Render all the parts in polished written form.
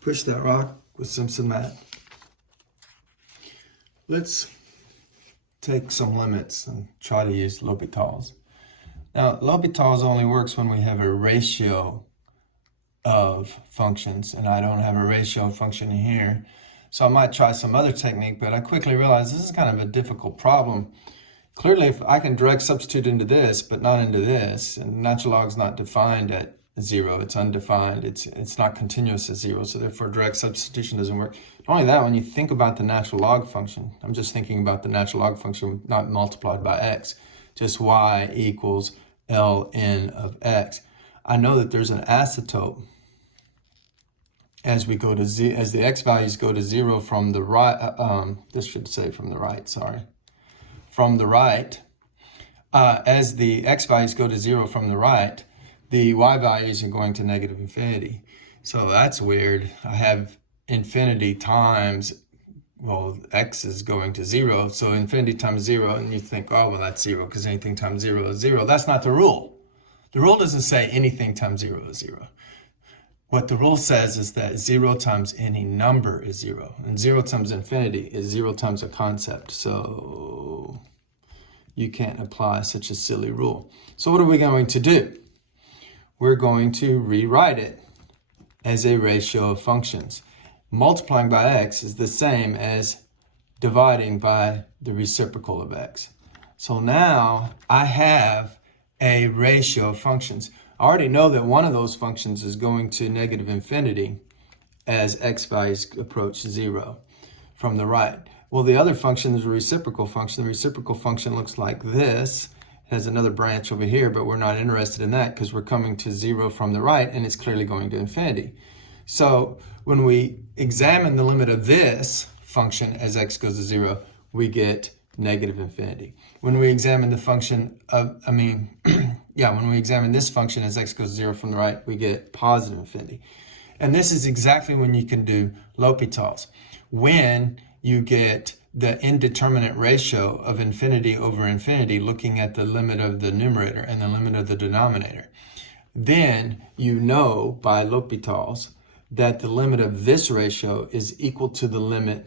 push that rock with Simpson mat. Let's take some limits and try to use L'Hopital's. Now, L'Hopital's only works when we have a ratio of functions, and I don't have a ratio of function here. So I might try some other technique, but I quickly realized this is kind of a difficult problem. Clearly, if I can direct substitute into this, but not into this, and natural log is not defined at 0, it's undefined, it's not continuous at 0, so therefore direct substitution doesn't work. Not only that, when you think about the natural log function, I'm just thinking about the natural log function not multiplied by x, just y equals ln of x. I know that there's an asymptote as we go to z, as the x values go to 0 from the right, this should say from the right, sorry. From the right, as the x values go to 0 from the right, the y values are going to negative infinity. So that's weird. I have infinity times, well, x is going to 0, so infinity times 0, and you think, oh, well, that's 0, because anything times 0 is 0. That's not the rule. The rule doesn't say anything times 0 is 0. What the rule says is that 0 times any number is 0, and 0 times infinity is 0 times a concept. So you can't apply such a silly rule. So what are we going to do? We're going to rewrite it as a ratio of functions. Multiplying by x is the same as dividing by the reciprocal of x. So now I have a ratio of functions. I already know that one of those functions is going to negative infinity as x values approach 0 from the right. Well, the other function is a reciprocal function. The reciprocal function looks like this. It has another branch over here, but we're not interested in that because we're coming to 0 from the right, and it's clearly going to infinity. So when we examine the limit of this function as x goes to 0, we get negative infinity. When we examine the function of, when we examine this function as x goes to 0 from the right, we get positive infinity. And this is exactly when you can do L'Hopital's. When you get the indeterminate ratio of infinity over infinity, looking at the limit of the numerator and the limit of the denominator, then you know by L'Hopital's that the limit of this ratio is equal to the limit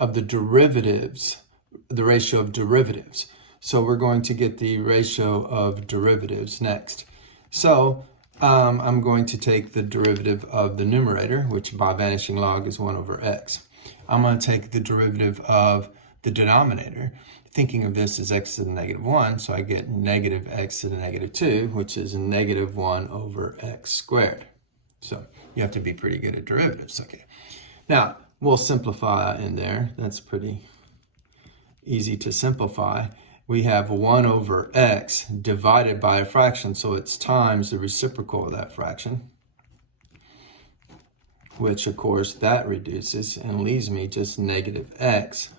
of the derivatives, the ratio of derivatives. So we're going to get the ratio of derivatives next. So I'm going to take the derivative of the numerator, which by vanishing log is 1 over x. I'm going to take the derivative of the denominator, thinking of this as x to the negative 1, so I get negative x to the negative 2, which is negative 1 over x squared. So you have to be pretty good at derivatives. Okay. Now, we'll simplify in there. That's pretty easy to simplify. We have 1 over x divided by a fraction, so it's times the reciprocal of that fraction, which of course that reduces and leaves me just negative x.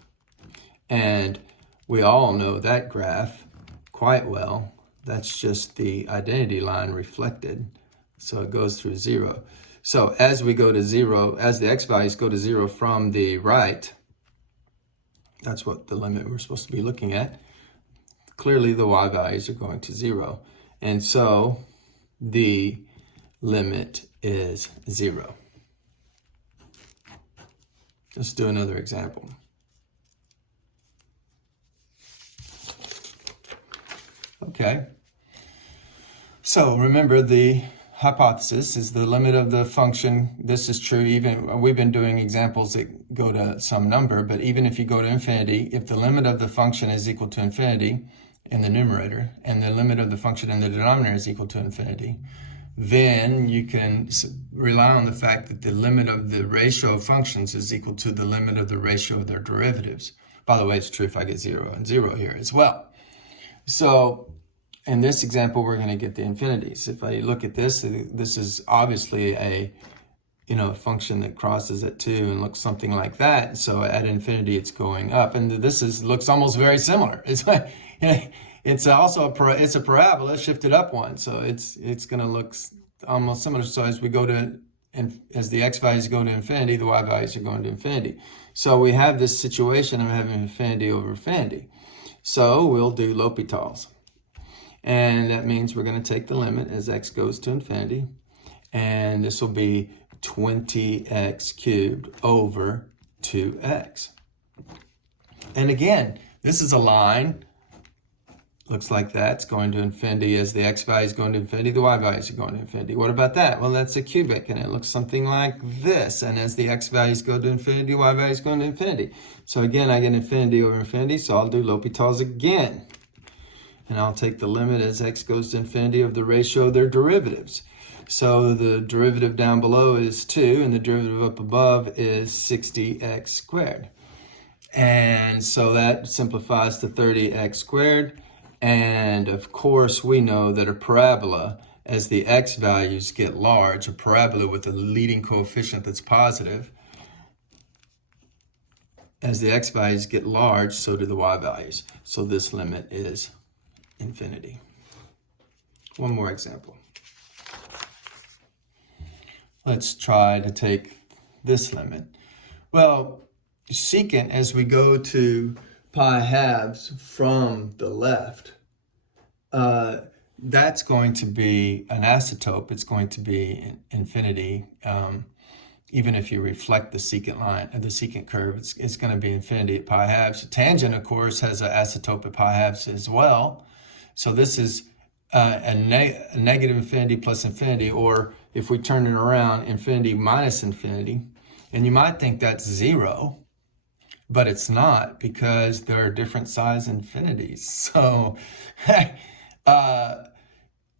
And we all know that graph quite well. That's just the identity line reflected. So it goes through 0. So as we go to 0, as the x values go to 0 from the right, that's what the limit we're supposed to be looking at. Clearly the y values are going to 0. And so the limit is 0. Let's do another example. Okay. So remember, the hypothesis is the limit of the function. This is true even, we've been doing examples that go to some number, but even if you go to infinity, if the limit of the function is equal to infinity in the numerator, and the limit of the function in the denominator is equal to infinity, then you can rely on the fact that the limit of the ratio of functions is equal to the limit of the ratio of their derivatives. By the way, it's true if I get 0 and 0 here as well. So in this example, we're going to get the infinities. If I look at this, this is obviously a function that crosses at 2 and looks something like that. So at infinity, it's going up, and this looks almost very similar. It's like, it's also it's a parabola shifted up one, so it's going to look almost similar. So as we go to, and as the x values go to infinity, the y values are going to infinity. So we have this situation of having infinity over infinity. So we'll do L'Hopital's. And that means we're going to take the limit as x goes to infinity. And this will be 20x cubed over 2x. And again, this is a line, looks like that's going to infinity. As the x value is going to infinity, the y values are going to infinity. What about that? Well, that's a cubic, and it looks something like this. And as the x values go to infinity, y values going to infinity. So again, I get infinity over infinity, so I'll do L'Hopital's again. And I'll take the limit as x goes to infinity of the ratio of their derivatives. So the derivative down below is 2, and the derivative up above is 60x squared. And so that simplifies to 30x squared. And of course, we know that a parabola, as the x values get large, a parabola with a leading coefficient that's positive, as the x values get large, so do the y values. So this limit is infinity. One more example. Let's try to take this limit. Well, secant, as we go to pi halves from the left, that's going to be an asymptote. It's going to be infinity. Even if you reflect the secant line, the secant curve, it's going to be infinity at pi halves. Tangent, of course, has an asymptote at pi halves as well. So this is a negative infinity plus infinity, or if we turn it around, infinity minus infinity. And you might think that's 0, but it's not, because there are different size infinities. So,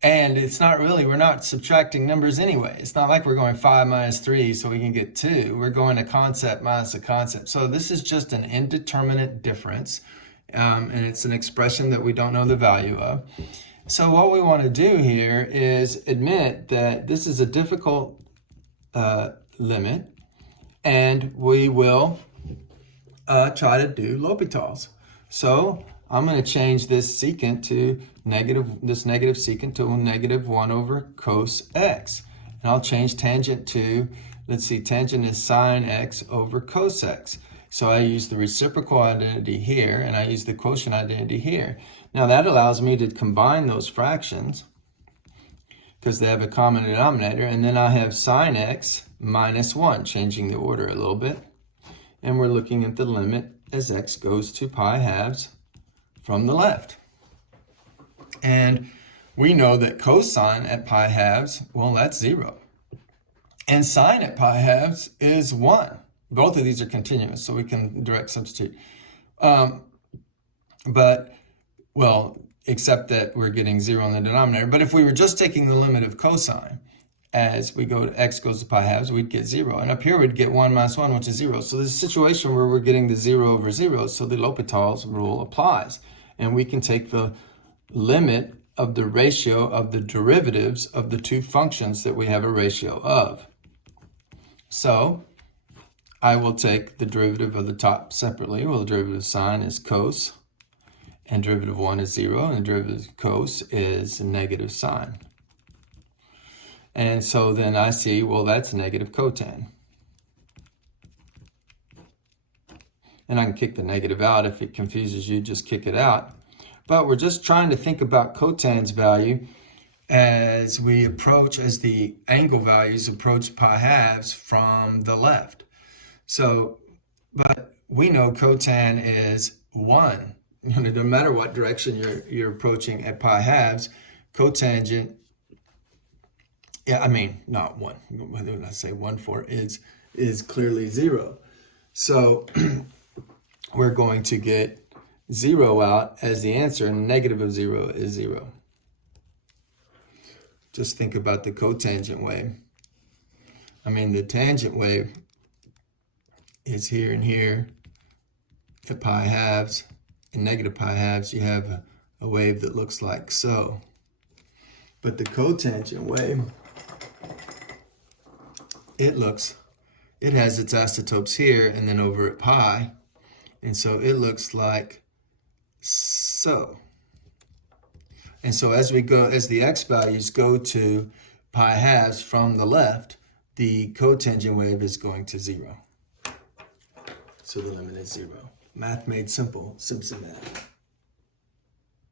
and it's not really, we're not subtracting numbers anyway. It's not like we're going 5 minus 3 so we can get 2. We're going a concept minus a concept. So this is just an indeterminate difference, and it's an expression that we don't know the value of. So what we want to do here is admit that this is a difficult limit, and we will try to do L'Hopital's. So I'm going to change this secant to negative secant to negative 1 over cos x. And I'll change tangent to, let's see, tangent is sine x over cos x. So I use the reciprocal identity here, and I use the quotient identity here. Now that allows me to combine those fractions because they have a common denominator, and then I have sine x minus 1, changing the order a little bit. And we're looking at the limit as x goes to pi halves from the left. And we know that cosine at pi halves, well, that's 0. And sine at pi halves is 1. Both of these are continuous, so we can direct substitute. Except that we're getting 0 in the denominator. But if we were just taking the limit of cosine, as we go to x goes to pi halves, we'd get 0. And up here, we'd get 1 minus 1, which is 0. So there's a situation where we're getting the 0 over 0, so the L'Hopital's rule applies. And we can take the limit of the ratio of the derivatives of the two functions that we have a ratio of. So I will take the derivative of the top separately. Well, the derivative of sine is cos, and derivative of 1 is 0, and the derivative of cos is negative sine. And so then I see, well, that's negative cotan. And I can kick the negative out. If it confuses you, just kick it out. But we're just trying to think about cotan's value as we approach, as the angle values approach pi halves from the left. So, but we know cotan is 1. No matter what direction you're approaching at pi halves, cotangent, not 1. What did I say 1 for? Is clearly 0. So we're going to get 0 out as the answer, and the negative of 0 is 0. Just think about the cotangent wave. The tangent wave is here and here. At pi halves and negative pi halves, you have a wave that looks like so. But the cotangent wave, it has its asymptotes here and then over at pi. And so it looks like so. And so as the x values go to pi halves from the left, the cotangent wave is going to 0. So the limit is 0. Math made simple, Simpson math.